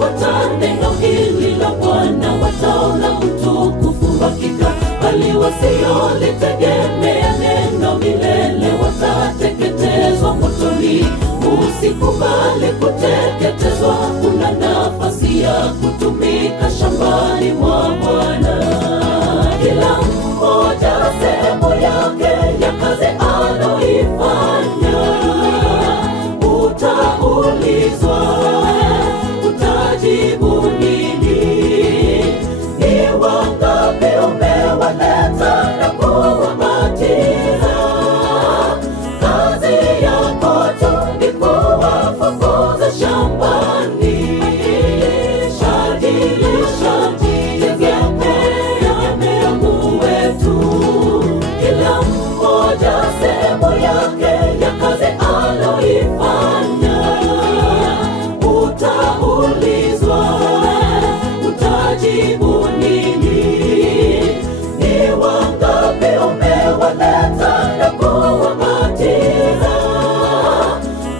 wakifuata neno hili la Bwana wataona utukufu hakika, bali wasiolitegemea neno milele watateketezwa motoni. Usikubali kuteketezwa, una nafasi ya kutumika shambani mwa Bwana. Kila mmoja sehemu yake ya kazi aloifanya, utaulizwa, utajibu nini? Ni wangapi umewaleta na kuwabatiza? Kazi yako tu ni kuwafukuza shambani. Tegemea Mungu wetu. Kila mmoja sehemu yake ya kazi aloifanya, utaulizwa, utajibu nini? Ni wangapi umewaleta na kuwabatiza?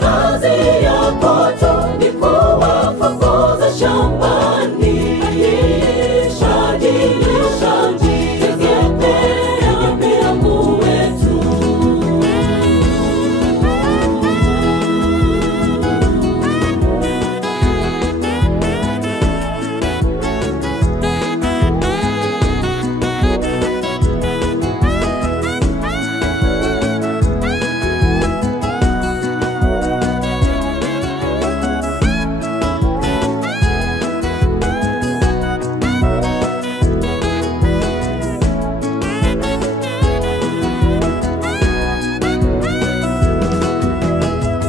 Kazi yako tu ni kuwafukuza shambani. Tegemea Mungu wetu.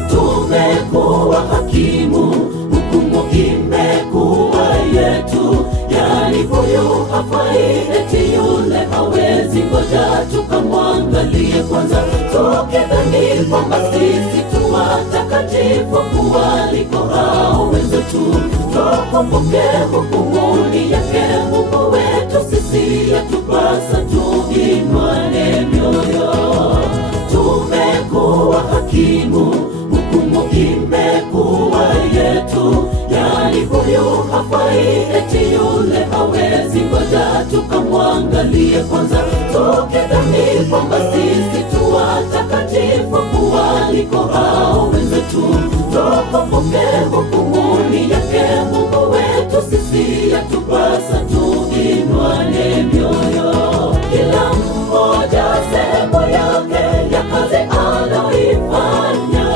Tumekuwa hakimu, hukumu imekuwa yetu. Yani huyu hafai, eti yule hawezi, ngoja tukamwangalie kwanza. Tukidhani kwamba sisi tu watakatifu kuwaliko hao wenzetu, tukumbuke hukumuni yake Mungu wetu. Sisi yatupasa tuinuane mioyo. Tumekuwa hakimu, hukumu imekuwa yetu. Yani huyu hafai, eti yule hawezi, ngoja tukamwangalie kwanza. Tukidhani kwamba sisi tu watakatifu kuwaliko hao wenzetu, tukumbuke hukumuni yake Mungu wetu. Sisi yatupasa tuinuane mioyo. Kila mmoja sehemu yake ya kazi aloifanya,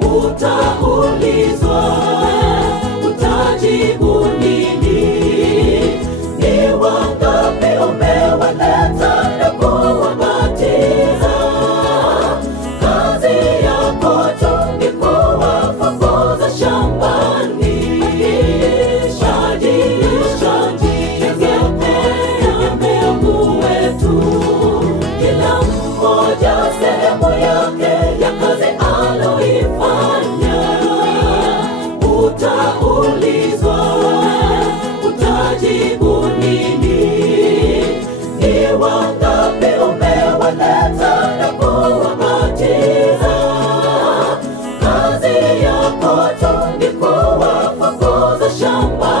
utaulizwa, utajibu nini? Ni wangapi umewaleta na kuwabatiza? Kazi yako tu ni kuwafukuza shambani. Tegemea Mungu wetu. Kila mmoja sehemu yake ya kazi aloifanya, utaulizwa, utajibu nini? Ni wangapi umewaleta na kuwabatiza? Kazi yako tu ni kuwafukuza shambani.